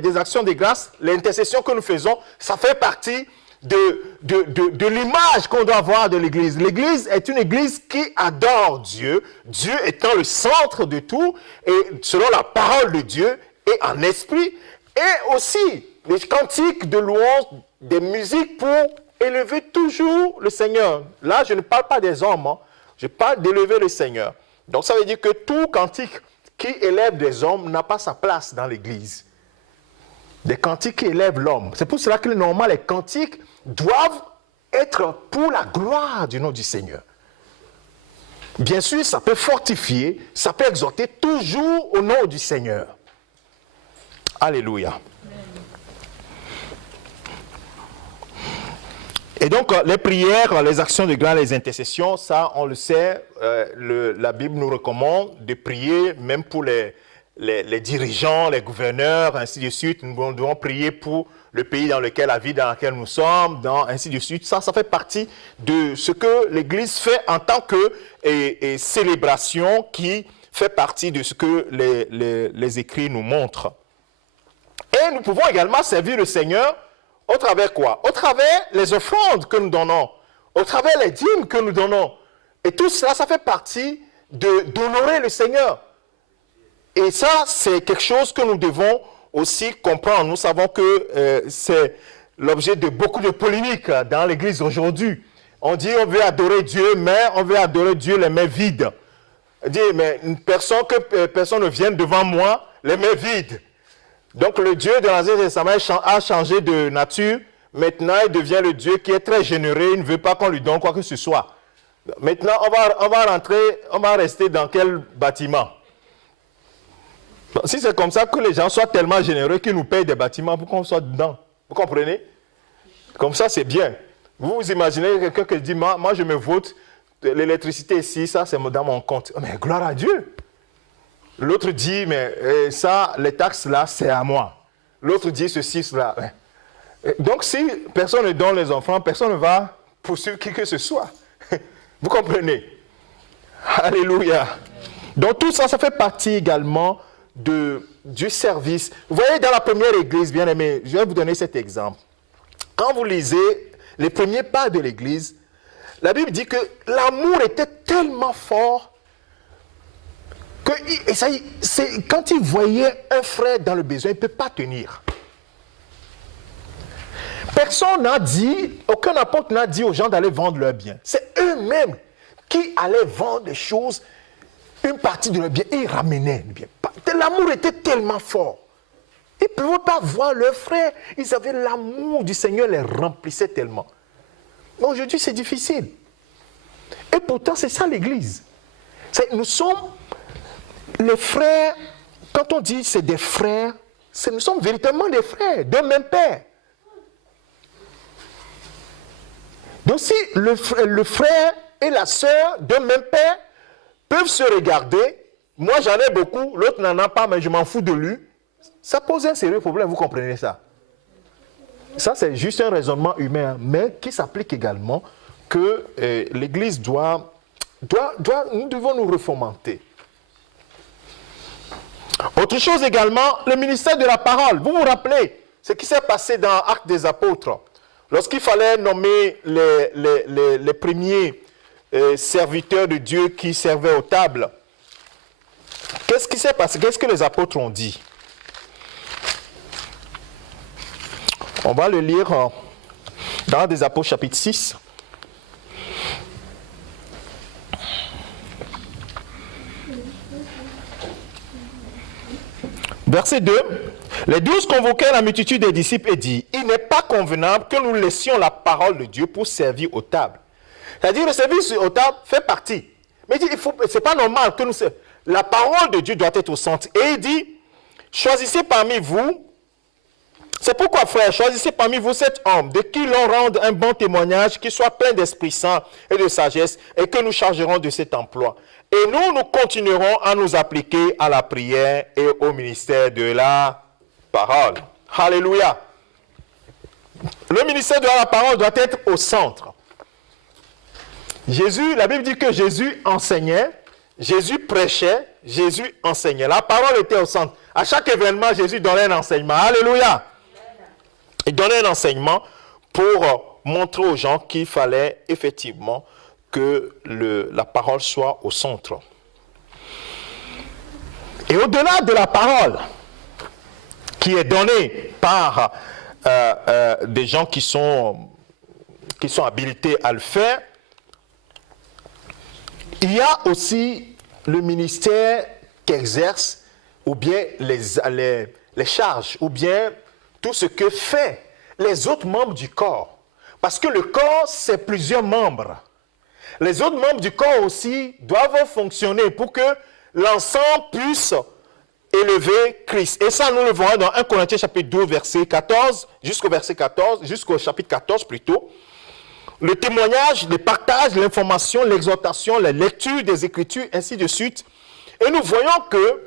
des actions de grâce, l'intercession que nous faisons, ça fait partie de l'image qu'on doit avoir de l'Église. L'Église est une Église qui adore Dieu, Dieu étant le centre de tout, et selon la parole de Dieu, et en esprit, et aussi les cantiques de louange, des musiques pour élever toujours le Seigneur. Là, je ne parle pas des hommes, hein, je parle d'élever le Seigneur. Donc ça veut dire que tout cantique qui élève des hommes n'a pas sa place dans l'Église. Des cantiques qui élèvent l'homme. C'est pour cela que normalement les cantiques doivent être pour la gloire du nom du Seigneur. Bien sûr, ça peut fortifier, ça peut exhorter toujours au nom du Seigneur. Alléluia. Et donc, les prières, les actions de grâce, les intercessions, ça, on le sait, la Bible nous recommande de prier même pour les dirigeants, les gouverneurs, ainsi de suite. Nous devons prier pour le pays dans lequel, la vie dans laquelle nous sommes, ainsi de suite. Ça fait partie de ce que l'Église fait en tant que célébration qui fait partie de ce que les écrits nous montrent. Et nous pouvons également servir le Seigneur au travers quoi? Au travers les offrandes que nous donnons, au travers les dîmes que nous donnons. Et tout cela, ça fait partie d'honorer le Seigneur. Et ça, c'est quelque chose que nous devons aussi comprendre. Nous savons que c'est l'objet de beaucoup de polémiques dans l'Église aujourd'hui. On dit on veut adorer Dieu, mais on veut adorer Dieu les mains vides. On dit, mais personne ne vienne devant moi les mains vides. Donc le Dieu de l'Ancien Testament a changé de nature. Maintenant, il devient le Dieu qui est très généreux. Il ne veut pas qu'on lui donne quoi que ce soit. Maintenant, on va rester dans quel bâtiment? Si c'est comme ça que les gens soient tellement généreux qu'ils nous payent des bâtiments pour qu'on soit dedans. Vous comprenez? Comme ça, c'est bien. Vous vous imaginez quelqu'un qui dit, moi je me vote, l'électricité ici, ça c'est dans mon compte. Mais gloire à Dieu. L'autre dit, mais ça, les taxes là, c'est à moi. L'autre dit ceci, cela. Donc si personne ne donne les enfants, personne ne va poursuivre qui que ce soit. Vous comprenez? Alléluia. Donc tout ça, ça fait partie également du service. Vous voyez, dans la première église, bien aimé, je vais vous donner cet exemple. Quand vous lisez les premiers pas de l'église, la Bible dit que l'amour était tellement fort que quand il voyait un frère dans le besoin, il ne peut pas tenir. Personne n'a dit, aucun apôtre n'a dit aux gens d'aller vendre leurs biens. C'est eux-mêmes qui allaient vendre des choses, une partie de leurs biens, et ils ramenaient les biens. L'amour était tellement fort. Ils ne pouvaient pas voir leurs frères. Ils avaient l'amour du Seigneur, les remplissait tellement. Mais aujourd'hui, c'est difficile. Et pourtant, c'est ça l'Église. Nous sommes les frères, quand on dit c'est des frères, nous sommes véritablement des frères, d'un même père. Donc si le frère et la sœur d'un même père peuvent se regarder, moi j'en ai beaucoup, l'autre n'en a pas, mais je m'en fous de lui, ça pose un sérieux problème, vous comprenez ça? Ça c'est juste un raisonnement humain, mais qui s'applique également que l'Église nous devons nous reformater. Autre chose également, le ministère de la parole. Vous vous rappelez ce qui s'est passé dans Actes des Apôtres, lorsqu'il fallait nommer les premiers serviteurs de Dieu qui servaient aux tables. Qu'est-ce qui s'est passé? Qu'est-ce que les apôtres ont dit? On va le lire dans des Apôtres chapitre 6. Verset 2. Les 12 convoquèrent la multitude des disciples et dit, il n'est pas convenable que nous laissions la parole de Dieu pour servir aux tables. C'est-à-dire le service aux tables fait partie. Mais il dit, c'est pas normal que la parole de Dieu doit être au centre. Et il dit, choisissez parmi vous, c'est pourquoi frères, choisissez parmi vous 7 hommes, de qui l'on rende un bon témoignage, qui soit plein d'Esprit Saint et de sagesse, et que nous chargerons de cet emploi. Et nous continuerons à nous appliquer à la prière et au ministère de la parole. Alléluia. Le ministère de la parole doit être au centre. Jésus, la Bible dit que Jésus enseignait, Jésus prêchait, Jésus enseignait. La parole était au centre. À chaque événement, Jésus donnait un enseignement. Alléluia. Il donnait un enseignement pour montrer aux gens qu'il fallait effectivement que la parole soit au centre. Et au-delà de la parole qui est donnée par des gens qui sont habilités à le faire, il y a aussi le ministère qu'exerce ou bien les charges ou bien tout ce que fait les autres membres du corps. Parce que le corps, c'est plusieurs membres. Les autres membres du corps aussi doivent fonctionner pour que l'ensemble puisse élever Christ. Et ça, nous le voyons dans 1 Corinthiens chapitre 12, verset 14, jusqu'au chapitre 14 plutôt. Le témoignage, le partage, l'information, l'exhortation, la lecture des Écritures, ainsi de suite. Et nous voyons que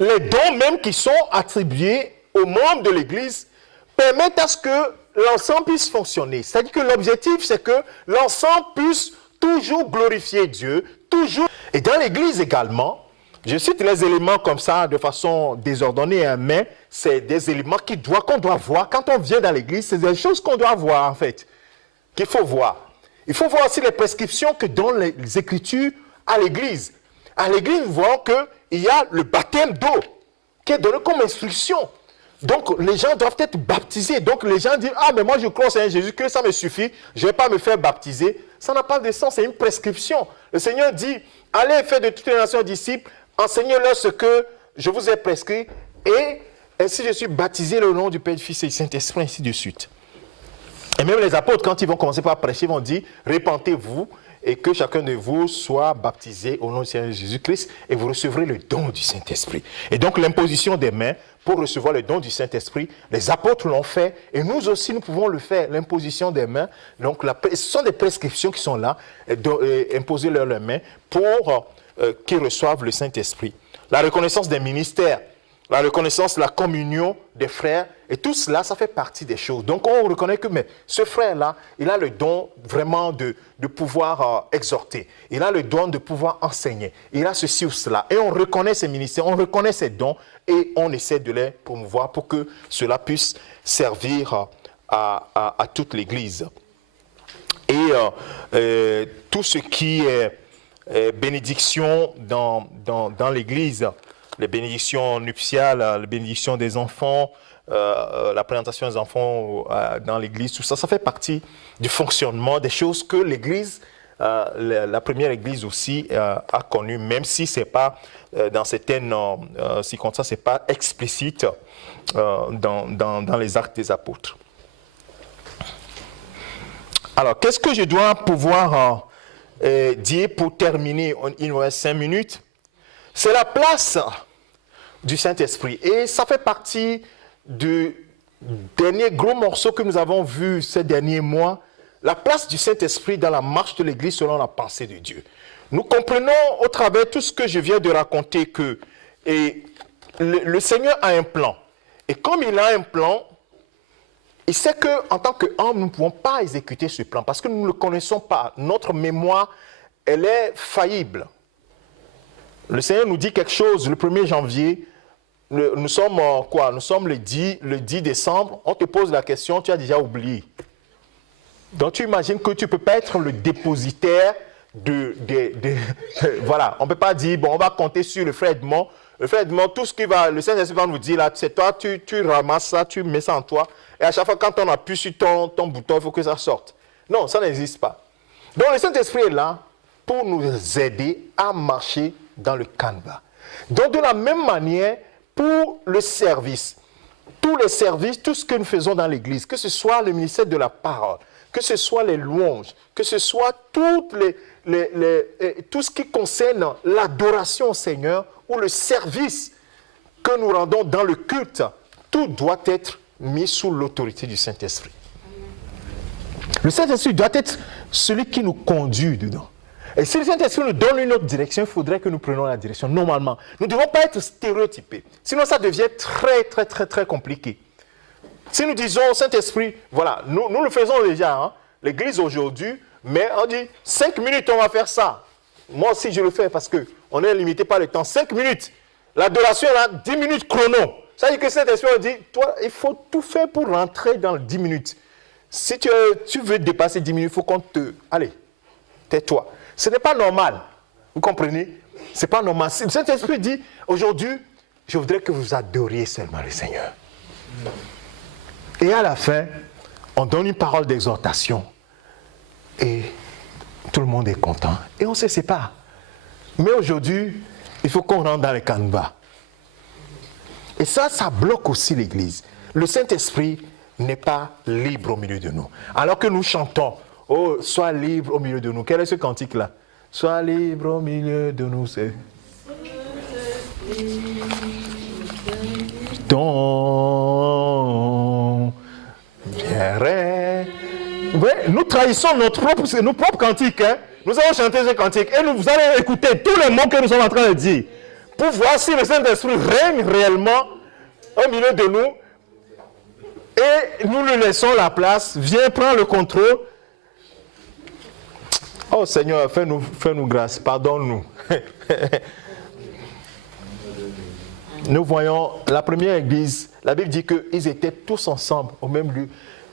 les dons même qui sont attribués aux membres de l'Église permettent à ce que l'ensemble puisse fonctionner. C'est-à-dire que l'objectif, c'est que l'ensemble puisse toujours glorifier Dieu, toujours. Et dans l'Église également, je cite les éléments comme ça de façon désordonnée, mais c'est des éléments qu'on doit voir. Quand on vient dans l'Église, c'est des choses qu'on doit voir en fait, qu'il faut voir. Il faut voir aussi les prescriptions que donnent les Écritures à l'église. À l'église, nous voyons qu'il y a le baptême d'eau qui est donné comme instruction. Donc, les gens doivent être baptisés. Donc, les gens disent, ah, mais moi, je crois au Seigneur Jésus, que ça me suffit, je ne vais pas me faire baptiser. Ça n'a pas de sens, c'est une prescription. Le Seigneur dit, allez faire de toutes les nations disciples, enseignez-leur ce que je vous ai prescrit, et ainsi je suis baptisé au nom du Père, du Fils et du Saint-Esprit, ainsi de suite. Et même les apôtres, quand ils vont commencer par prêcher, vont dire, répentez-vous, et que chacun de vous soit baptisé au nom du Seigneur Jésus-Christ, et vous recevrez le don du Saint-Esprit. Et donc, l'imposition des mains, pour recevoir le don du Saint-Esprit, les apôtres l'ont fait, et nous aussi, nous pouvons le faire, l'imposition des mains. Donc, ce sont des prescriptions qui sont là, imposer leurs mains pour qu'ils reçoivent le Saint-Esprit. La reconnaissance des ministères, la reconnaissance de la communion des frères, et tout cela, ça fait partie des choses. Donc, on reconnaît que mais ce frère-là, il a le don vraiment de pouvoir exhorter. Il a le don de pouvoir enseigner. Il a ceci ou cela. Et on reconnaît ses ministères, on reconnaît ses dons, et on essaie de les promouvoir pour que cela puisse servir à toute l'Église. Et tout ce qui est bénédiction dans l'Église, les bénédictions nuptiales, les bénédictions des enfants, la présentation des enfants dans l'Église, tout ça, ça fait partie du fonctionnement des choses que l'Église, la première Église aussi a connues, même si ce n'est pas, dans certaines circonstances, ce n'est pas explicite dans les actes des apôtres. Alors, qu'est-ce que je dois pouvoir dire pour terminer? Il nous reste 5 minutes. C'est la place du Saint-Esprit. Et ça fait partie du dernier gros morceau que nous avons vu ces derniers mois. La place du Saint-Esprit dans la marche de l'Église selon la pensée de Dieu. Nous comprenons au travers de tout ce que je viens de raconter que le Seigneur a un plan. Et comme il a un plan, il sait qu'en tant qu'homme, nous ne pouvons pas exécuter ce plan parce que nous ne le connaissons pas. Notre mémoire, elle est faillible. Le Seigneur nous dit quelque chose le 1er janvier. Nous sommes quoi? Nous sommes le 10 décembre. On te pose la question, tu as déjà oublié. Donc tu imagines que tu ne peux pas être le dépositaire voilà, on ne peut pas dire, bon, on va compter sur le frère Edmond. Le frère Edmond, tout ce qui va, le Saint-Esprit va nous dire là, c'est toi, tu ramasses ça, tu mets ça en toi. Et à chaque fois, quand on appuie sur ton bouton, il faut que ça sorte. Non, ça n'existe pas. Donc le Saint-Esprit est là pour nous aider à marcher dans le canevas. Donc de la même manière, pour le service, tous les services, tout ce que nous faisons dans l'Église, que ce soit le ministère de la parole, que ce soit les louanges, que ce soit tout ce qui concerne l'adoration au Seigneur ou le service que nous rendons dans le culte, tout doit être mis sous l'autorité du Saint-Esprit. Le Saint-Esprit doit être celui qui nous conduit dedans. Et si le Saint-Esprit nous donne une autre direction, il faudrait que nous prenions la direction normalement. Nous ne devons pas être stéréotypés. Sinon, ça devient très compliqué. Si nous disons Saint-Esprit, voilà, nous le faisons déjà, hein, l'Église aujourd'hui, mais on dit 5 minutes, on va faire ça. Moi aussi, je le fais parce qu'on est limité par le temps. 5 minutes. L'adoration, là, 10 minutes chrono. Ça veut dire que Saint-Esprit, on dit, toi, il faut tout faire pour rentrer dans 10 minutes. Si tu veux dépasser 10 minutes, il faut qu'on te... Allez, tais-toi. Ce n'est pas normal. Vous comprenez? Ce n'est pas normal. Le Saint-Esprit dit, aujourd'hui, je voudrais que vous adoriez seulement le Seigneur. Et à la fin, on donne une parole d'exhortation. Et tout le monde est content. Et on se sépare. Mais aujourd'hui, il faut qu'on rentre dans le canevas. Et ça bloque aussi l'Église. Le Saint-Esprit n'est pas libre au milieu de nous. Alors que nous chantons, oh, sois libre au milieu de nous. Quel est ce cantique-là? Sois libre au milieu de nous. C'est... Ton oui, nous trahissons nos propres cantiques. Hein? Nous allons chanter ce cantique et vous allez écouter tous les mots que nous sommes en train de dire pour voir si le Saint-Esprit règne réellement au milieu de nous et nous lui laissons la place. Viens prendre le contrôle. Oh Seigneur, fais-nous grâce, pardonne-nous. Nous voyons la première église, la Bible dit qu'ils étaient tous ensemble au même lieu.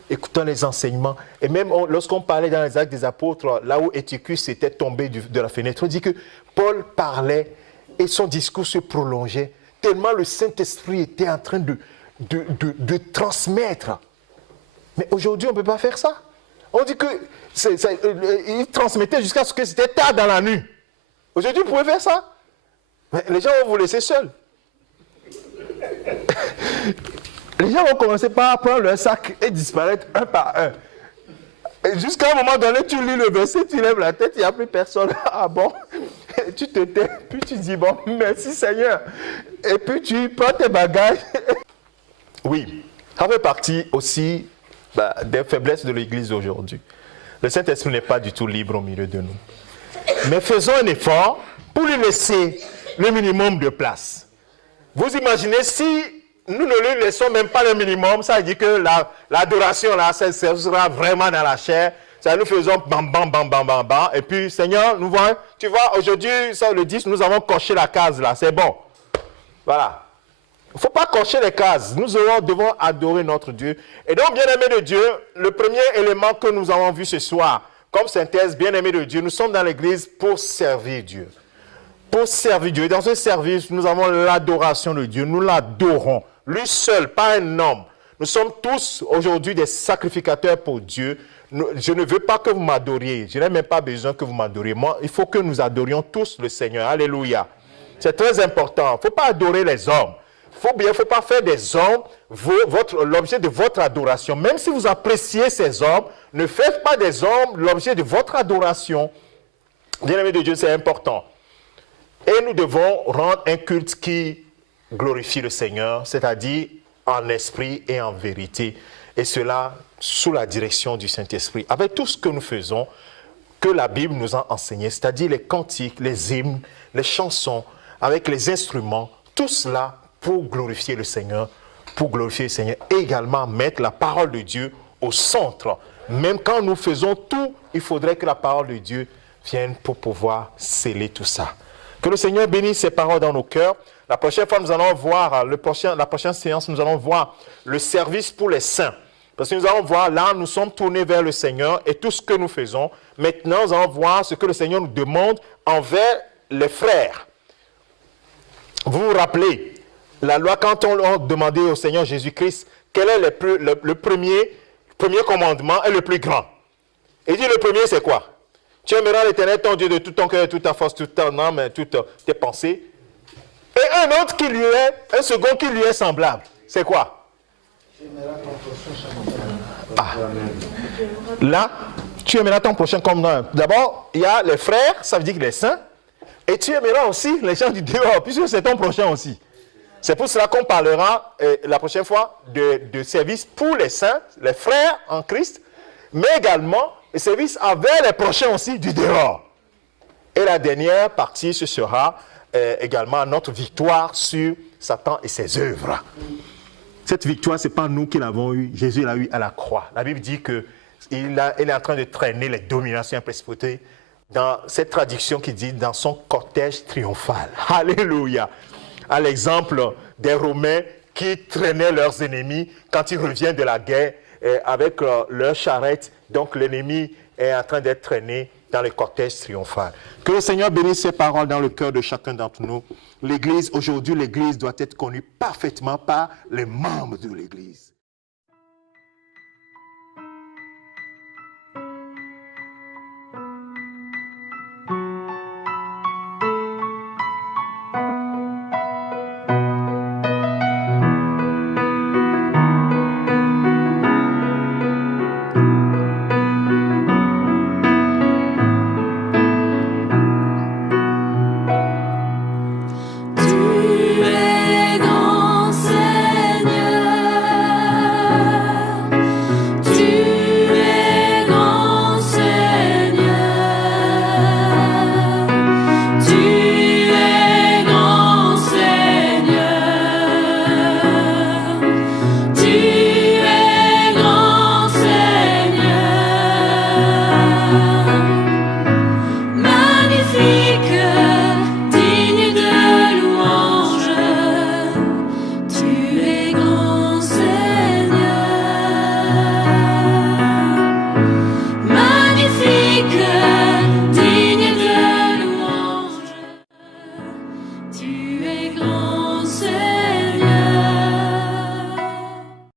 écoutant les enseignements. Et même lorsqu'on parlait dans les Actes des Apôtres, là où Éticus était tombé de la fenêtre, on dit que Paul parlait et son discours se prolongeait, tellement le Saint-Esprit était en train de transmettre. Mais aujourd'hui, on ne peut pas faire ça. On dit qu'il transmettait jusqu'à ce que c'était tard dans la nuit. Aujourd'hui, vous pouvez faire ça. Mais les gens vont vous laisser seuls. Les gens vont commencer par prendre leur sac et disparaître un par un. Et jusqu'à un moment donné, tu lis le verset, tu lèves la tête, il n'y a plus personne. Ah bon? Et tu te tais, puis tu dis, bon, merci Seigneur. Et puis tu prends tes bagages. Oui, ça fait partie aussi des faiblesses de l'Église aujourd'hui. Le Saint-Esprit n'est pas du tout libre au milieu de nous. Mais faisons un effort pour lui laisser le minimum de place. Vous imaginez si nous ne lui laissons même pas le minimum, ça veut dire que l'adoration là, ça sera vraiment dans la chair. Ça nous faisons bam bam bam bam bam bam. Et puis Seigneur, nous voyons, tu vois, aujourd'hui, ça le 10, nous avons coché la case là, c'est bon. Voilà. Il ne faut pas cocher les cases. Nous devons adorer notre Dieu. Et donc, bien-aimés de Dieu, le premier élément que nous avons vu ce soir, comme synthèse, bien-aimés de Dieu, nous sommes dans l'église pour servir Dieu. Pour servir Dieu. Et dans ce service, nous avons l'adoration de Dieu. Nous l'adorons. Lui seul, pas un homme. Nous sommes tous aujourd'hui des sacrificateurs pour Dieu. Je ne veux pas que vous m'adoriez. Je n'ai même pas besoin que vous m'adoriez. Moi, il faut que nous adorions tous le Seigneur. Alléluia. C'est très important. Il ne faut pas adorer les hommes. Il ne faut pas faire des hommes l'objet de votre adoration. Même si vous appréciez ces hommes, ne faites pas des hommes l'objet de votre adoration. Bien-aimés de Dieu, c'est important. Et nous devons rendre un culte qui glorifie le Seigneur, c'est-à-dire en esprit et en vérité. Et cela sous la direction du Saint-Esprit. Avec tout ce que nous faisons, que la Bible nous a enseigné, c'est-à-dire les cantiques, les hymnes, les chansons, avec les instruments, tout cela pour glorifier le Seigneur, et également mettre la parole de Dieu au centre. Même quand nous faisons tout, il faudrait que la parole de Dieu vienne pour pouvoir sceller tout ça. Que le Seigneur bénisse ses paroles dans nos cœurs. La prochaine fois, nous allons voir, la prochaine séance, nous allons voir le service pour les saints. Parce que nous allons voir, là, nous sommes tournés vers le Seigneur et tout ce que nous faisons. Maintenant, nous allons voir ce que le Seigneur nous demande envers les frères. Vous vous rappelez, la loi, quand on a demandé au Seigneur Jésus-Christ quel est le premier commandement et le plus grand. Il dit le premier c'est quoi? Tu aimeras l'Éternel ton Dieu de tout ton cœur, toute ta force, toute ton âme, toutes tes pensées. Et un autre qui lui est, un second qui lui est semblable. C'est quoi? Là, tu aimeras ton prochain comme toi. D'abord, il y a les frères, ça veut dire les saints. Et tu aimeras aussi les gens du dehors, puisque c'est ton prochain aussi. C'est pour cela qu'on parlera la prochaine fois de service pour les saints, les frères en Christ, mais également le service avec les prochains aussi du dehors. Et la dernière partie, ce sera également notre victoire sur Satan et ses œuvres. Cette victoire, ce n'est pas nous qui l'avons eue, Jésus l'a eue à la croix. La Bible dit qu'il est en train de traîner les dominations et principautés dans cette traduction qui dit dans son cortège triomphal. Alléluia. À l'exemple des Romains qui traînaient leurs ennemis quand ils reviennent de la guerre avec leurs charrettes. Donc l'ennemi est en train d'être traîné dans le cortège triomphal. Que le Seigneur bénisse ses paroles dans le cœur de chacun d'entre nous. L'Église, aujourd'hui, l'Église doit être connue parfaitement par les membres de l'Église.